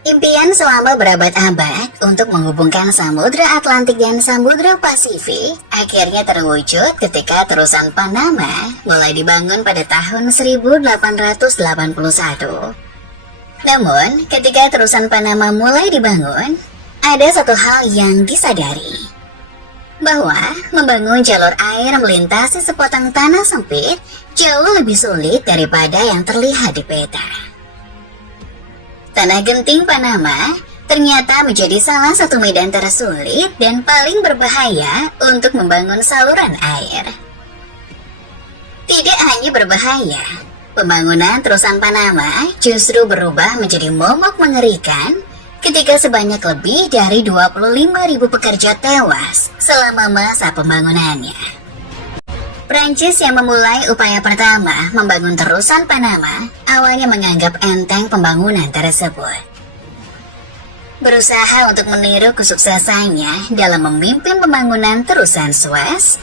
Impian selama berabad-abad untuk menghubungkan Samudra Atlantik dan Samudra Pasifik akhirnya terwujud ketika terusan Panama mulai dibangun pada tahun 1881. Namun, ketika terusan Panama mulai dibangun, ada satu hal yang disadari, bahwa membangun jalur air melintasi sepotong tanah sempit jauh lebih sulit daripada yang terlihat di peta. Tanah genting Panama ternyata menjadi salah satu medan tersulit dan paling berbahaya untuk membangun saluran air. Tidak hanya berbahaya, pembangunan terusan Panama justru berubah menjadi momok mengerikan ketika sebanyak lebih dari 25.000 pekerja tewas selama masa pembangunannya. Prancis yang memulai upaya pertama membangun terusan Panama awalnya menganggap enteng pembangunan tersebut. Berusaha untuk meniru kesuksesannya dalam memimpin pembangunan terusan Suez,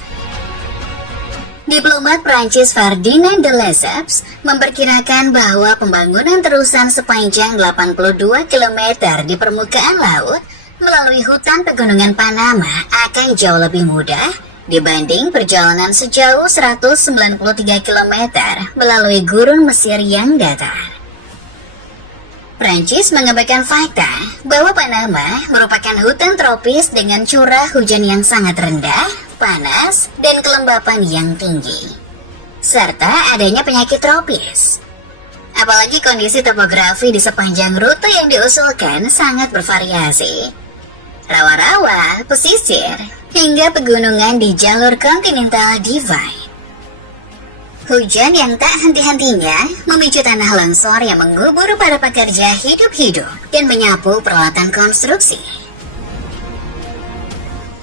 diplomat Prancis Ferdinand de Lesseps memperkirakan bahwa pembangunan terusan sepanjang 82 km di permukaan laut melalui hutan pegunungan Panama akan jauh lebih mudah dibanding perjalanan sejauh 193 km melalui gurun Mesir yang datar. Prancis mengabaikan fakta bahwa Panama merupakan hutan tropis dengan curah hujan yang sangat rendah, panas, dan kelembapan yang tinggi, serta adanya penyakit tropis. Apalagi kondisi topografi di sepanjang rute yang diusulkan sangat bervariasi. Rawa-rawa, pesisir, hingga pegunungan di jalur kontinental divide. Hujan yang tak henti-hentinya memicu tanah longsor yang mengubur para pekerja hidup-hidup dan menyapu peralatan konstruksi.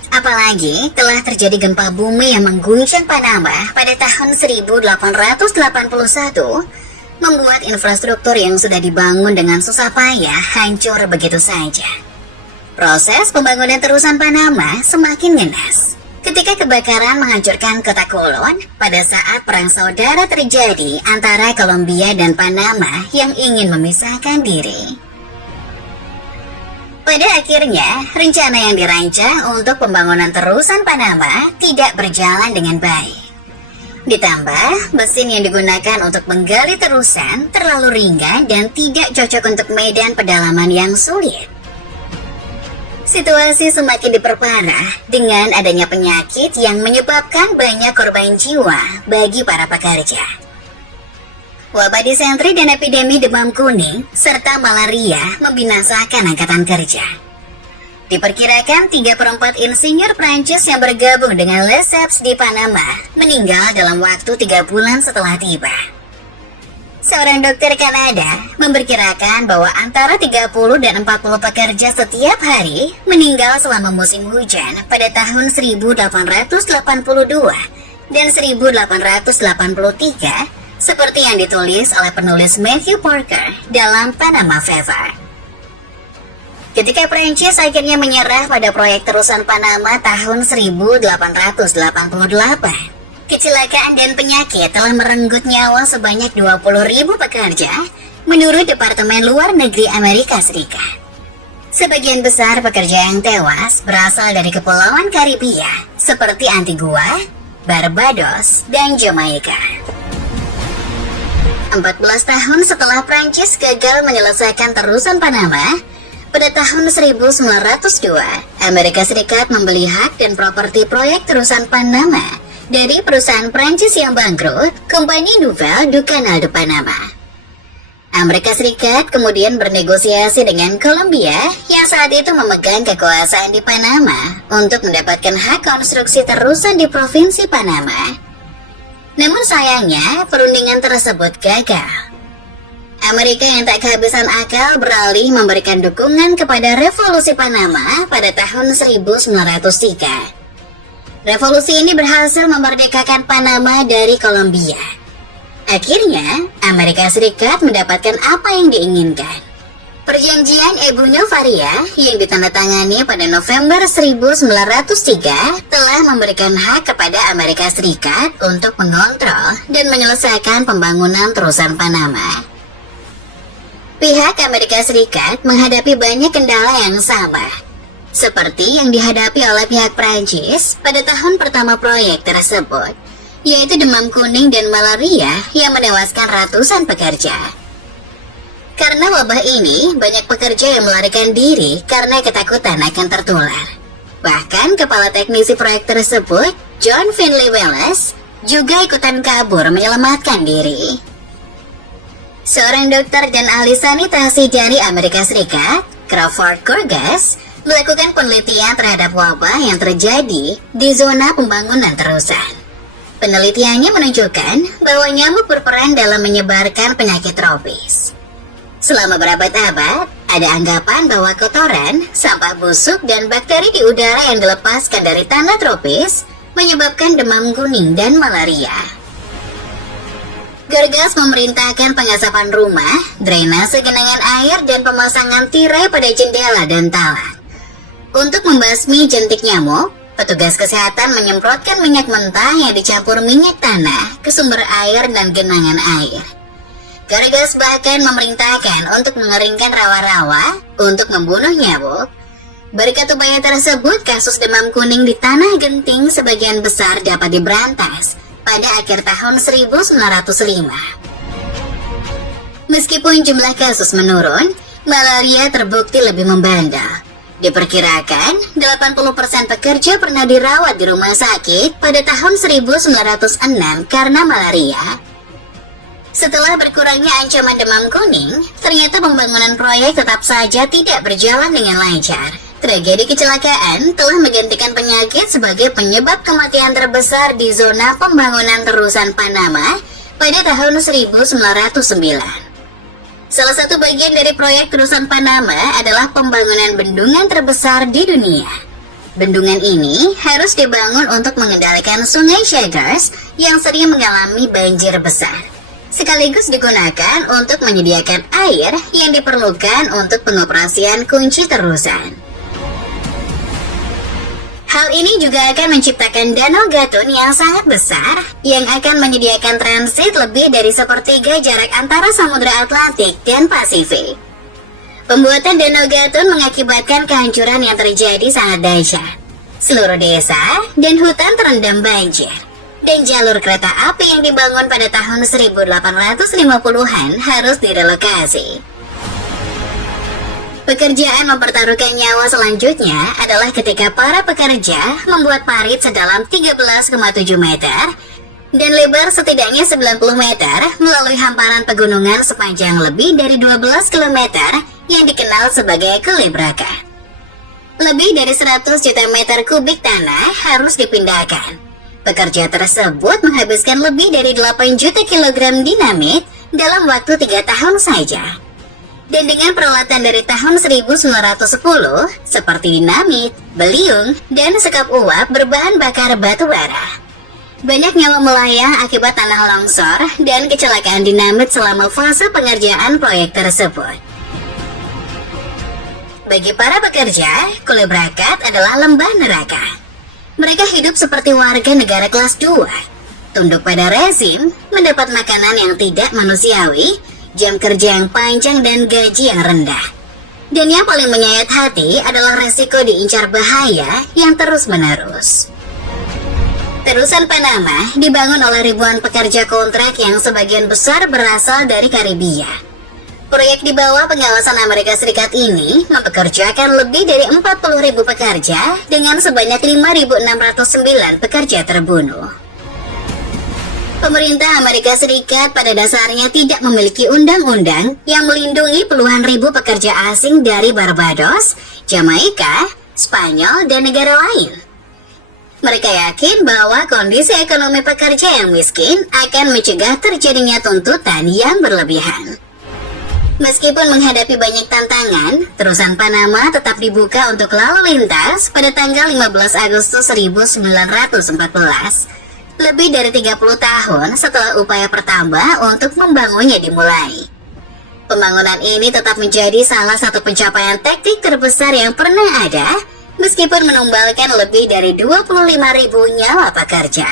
Apalagi telah terjadi gempa bumi yang mengguncang Panama pada tahun 1881, membuat infrastruktur yang sudah dibangun dengan susah payah hancur begitu saja. Proses pembangunan terusan Panama semakin ngenas ketika kebakaran menghancurkan kota Colón pada saat perang saudara terjadi antara Kolombia dan Panama yang ingin memisahkan diri. Pada akhirnya, rencana yang dirancang untuk pembangunan terusan Panama tidak berjalan dengan baik. Ditambah, mesin yang digunakan untuk menggali terusan terlalu ringan dan tidak cocok untuk medan pedalaman yang sulit. Situasi semakin diperparah dengan adanya penyakit yang menyebabkan banyak korban jiwa bagi para pekerja. Wabah disentri dan epidemi demam kuning serta malaria membinasakan angkatan kerja. Diperkirakan 3/4 insinyur Prancis yang bergabung dengan Lesseps di Panama meninggal dalam waktu 3 bulan setelah tiba. Seorang dokter Kanada memperkirakan bahwa antara 30 dan 40 pekerja setiap hari meninggal selama musim hujan pada tahun 1882 dan 1883, seperti yang ditulis oleh penulis Matthew Parker dalam Panama Fever. Ketika Prancis akhirnya menyerah pada proyek terusan Panama tahun 1888, kecelakaan dan penyakit telah merenggut nyawa sebanyak 20.000 pekerja menurut Departemen Luar Negeri Amerika Serikat. Sebagian besar pekerja yang tewas berasal dari kepulauan Karibia seperti Antigua, Barbados, dan Jamaika. 14 tahun setelah Prancis gagal menyelesaikan terusan Panama, pada tahun 1902, Amerika Serikat membeli hak dan properti proyek terusan Panama dari perusahaan Prancis yang bangkrut, Compagnie Nouvelle du Canal de Panama. Amerika Serikat kemudian bernegosiasi dengan Kolombia yang saat itu memegang kekuasaan di Panama untuk mendapatkan hak konstruksi terusan di Provinsi Panama. Namun sayangnya, perundingan tersebut gagal. Amerika yang tak kehabisan akal beralih memberikan dukungan kepada Revolusi Panama pada tahun 1903. Revolusi ini berhasil memerdekakan Panama dari Kolombia. Akhirnya, Amerika Serikat mendapatkan apa yang diinginkan. Perjanjian Ebunyo Faria yang ditandatangani pada November 1903 telah memberikan hak kepada Amerika Serikat untuk mengontrol dan menyelesaikan pembangunan terusan Panama. Pihak Amerika Serikat menghadapi banyak kendala yang sama, seperti yang dihadapi oleh pihak Prancis pada tahun pertama proyek tersebut, yaitu demam kuning dan malaria yang menewaskan ratusan pekerja. Karena wabah ini, banyak pekerja yang melarikan diri karena ketakutan akan tertular. Bahkan kepala teknisi proyek tersebut, John Finley Wallace, juga ikutan kabur menyelamatkan diri. Seorang dokter dan ahli sanitasi dari Amerika Serikat, Crawford Kurgas, melakukan penelitian terhadap wabah yang terjadi di zona pembangunan terusan. Penelitiannya menunjukkan bahwa nyamuk berperan dalam menyebarkan penyakit tropis. Selama berabad-abad, ada anggapan bahwa kotoran, sampah busuk, dan bakteri di udara yang dilepaskan dari tanah tropis menyebabkan demam kuning dan malaria. Kurgas memerintahkan pengasapan rumah, drainase genangan air, dan pemasangan tirai pada jendela dan talan. Untuk membasmi jentik nyamuk, petugas kesehatan menyemprotkan minyak mentah yang dicampur minyak tanah ke sumber air dan genangan air. Kurgas bahkan memerintahkan untuk mengeringkan rawa-rawa untuk membunuh nyamuk. Berkat upaya tersebut, kasus demam kuning di Tanah Genting sebagian besar dapat diberantas pada akhir tahun 1905. Meskipun jumlah kasus menurun, malaria terbukti lebih membandel. Diperkirakan, 80% pekerja pernah dirawat di rumah sakit pada tahun 1906 karena malaria. Setelah berkurangnya ancaman demam kuning, ternyata pembangunan proyek tetap saja tidak berjalan dengan lancar. Tragedi kecelakaan telah menggantikan penyakit sebagai penyebab kematian terbesar di zona pembangunan terusan Panama pada tahun 1909. Salah satu bagian dari proyek terusan Panama adalah pembangunan bendungan terbesar di dunia. Bendungan ini harus dibangun untuk mengendalikan sungai Chagres yang sering mengalami banjir besar, sekaligus digunakan untuk menyediakan air yang diperlukan untuk pengoperasian kunci terusan. Hal ini juga akan menciptakan danau Gatun yang sangat besar, yang akan menyediakan transit lebih dari sepertiga jarak antara Samudra Atlantik dan Pasifik. Pembuatan danau Gatun mengakibatkan kehancuran yang terjadi sangat dahsyat. Seluruh desa dan hutan terendam banjir, dan jalur kereta api yang dibangun pada tahun 1850-an harus direlokasi. Pekerjaan mempertaruhkan nyawa selanjutnya adalah ketika para pekerja membuat parit sedalam 13,7 meter dan lebar setidaknya 90 meter melalui hamparan pegunungan sepanjang lebih dari 12 km yang dikenal sebagai Kulibraka. Lebih dari 100 juta meter kubik tanah harus dipindahkan. Pekerja tersebut menghabiskan lebih dari 8 juta kilogram dinamit dalam waktu 3 tahun saja. Dan dengan peralatan dari tahun 1910 seperti dinamit, beliung, dan sekap uap berbahan bakar batu bara. Banyak nyawa melayang akibat tanah longsor dan kecelakaan dinamit selama fase pengerjaan proyek tersebut. Bagi para pekerja, Kulibrakat adalah lembah neraka. Mereka hidup seperti warga negara kelas 2, tunduk pada rezim, mendapat makanan yang tidak manusiawi, jam kerja yang panjang, dan gaji yang rendah. Dan yang paling menyayat hati adalah resiko diincar bahaya yang terus-menerus. Terusan Panama dibangun oleh ribuan pekerja kontrak yang sebagian besar berasal dari Karibia. Proyek di bawah pengawasan Amerika Serikat ini mempekerjakan lebih dari 40.000 pekerja dengan sebanyak 5.609 pekerja terbunuh. Pemerintah Amerika Serikat pada dasarnya tidak memiliki undang-undang yang melindungi puluhan ribu pekerja asing dari Barbados, Jamaika, Spanyol, dan negara lain. Mereka yakin bahwa kondisi ekonomi pekerja yang miskin akan mencegah terjadinya tuntutan yang berlebihan. Meskipun menghadapi banyak tantangan, terusan Panama tetap dibuka untuk lalu lintas pada tanggal 15 Agustus 1914. Lebih dari 30 tahun setelah upaya pertama untuk membangunnya dimulai. Pembangunan ini tetap menjadi salah satu pencapaian teknik terbesar yang pernah ada, meskipun menumbalkan lebih dari 25.000 nyawa pekerja.